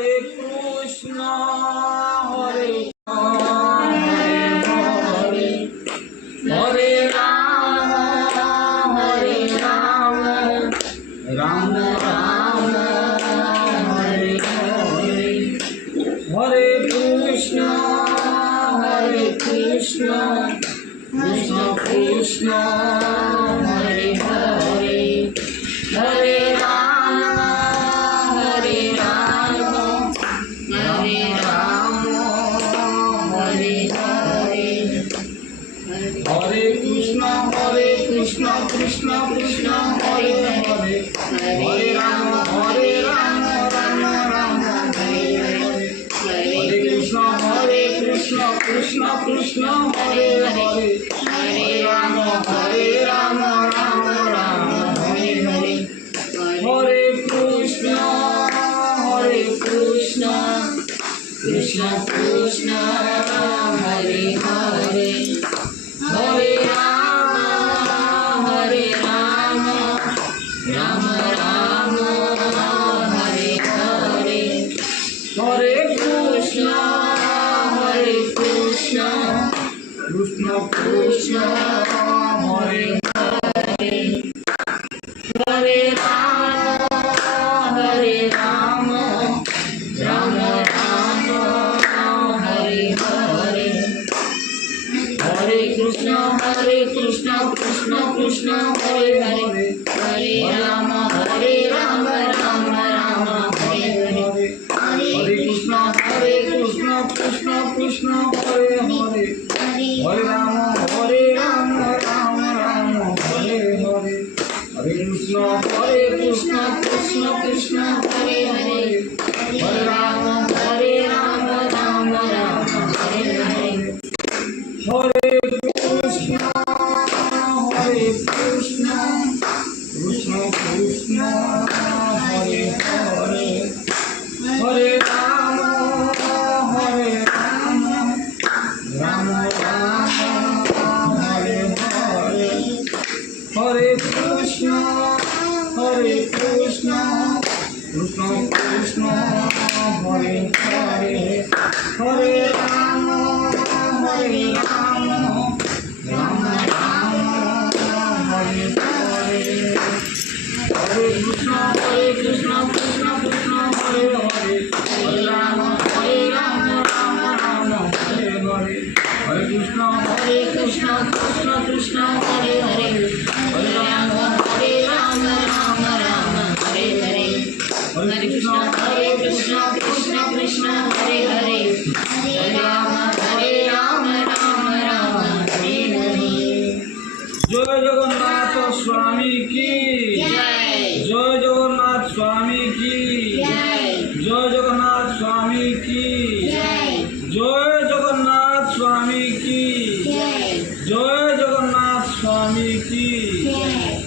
हरे कृष्ण हरे हरे राम राम राम हरे हरे हरे कृष्ण कृष्ण कृष्ण हरे हरे हरे राम हरे राम हरे हरे हरे कृष्ण कृष्ण कृष्ण हरे हरे हरे राम राम राम हरे हरे हरे कृष्ण कृष्ण कृष्ण हरे हरे हरे राम राम राम हरे हरे हरे कृष्ण कृष्ण कृष्ण हरे हरे हरे राम राम राम हरे हरे हरे कृष्ण कृष्ण कृष्ण हरे हरे हरे राम राम हरे हरे हरे कृष्ण कृष्ण कृष्ण हरे हरे हरे राम राम राम हरे हरे हरे कृष्ण कृष्ण कृष्ण हरे हरे हरे राम राम राम हरे हरे हरे कृष्ण कृष्ण कृष्ण हरे हरे हरे राम राम राम हरे हरे हरे कृष्ण कृष्ण कृष्ण हरे हरे हरे राम राम हरे हरे हरे कृष्ण कृष्ण कृष्ण हरे हरे हरे राम राम राम हरे हरे हरे कृष्ण कृष्ण कृष्ण हरे हरे हरे राम राम राम हरे हरे हरे कृष्ण कृष्ण कृष्ण हरे हरे हरे राम राम राम हरे हरे हरे कृष्ण कृष्ण कृष्ण हरे हरे हरे राम राम राम हरे हरे जय जगन्नाथ स्वामी की जय जगन्नाथ स्वामी की जय जगन्नाथ स्वामी की जय जगन्नाथ स्वामी की जय जगन्नाथ स्वामी की जय।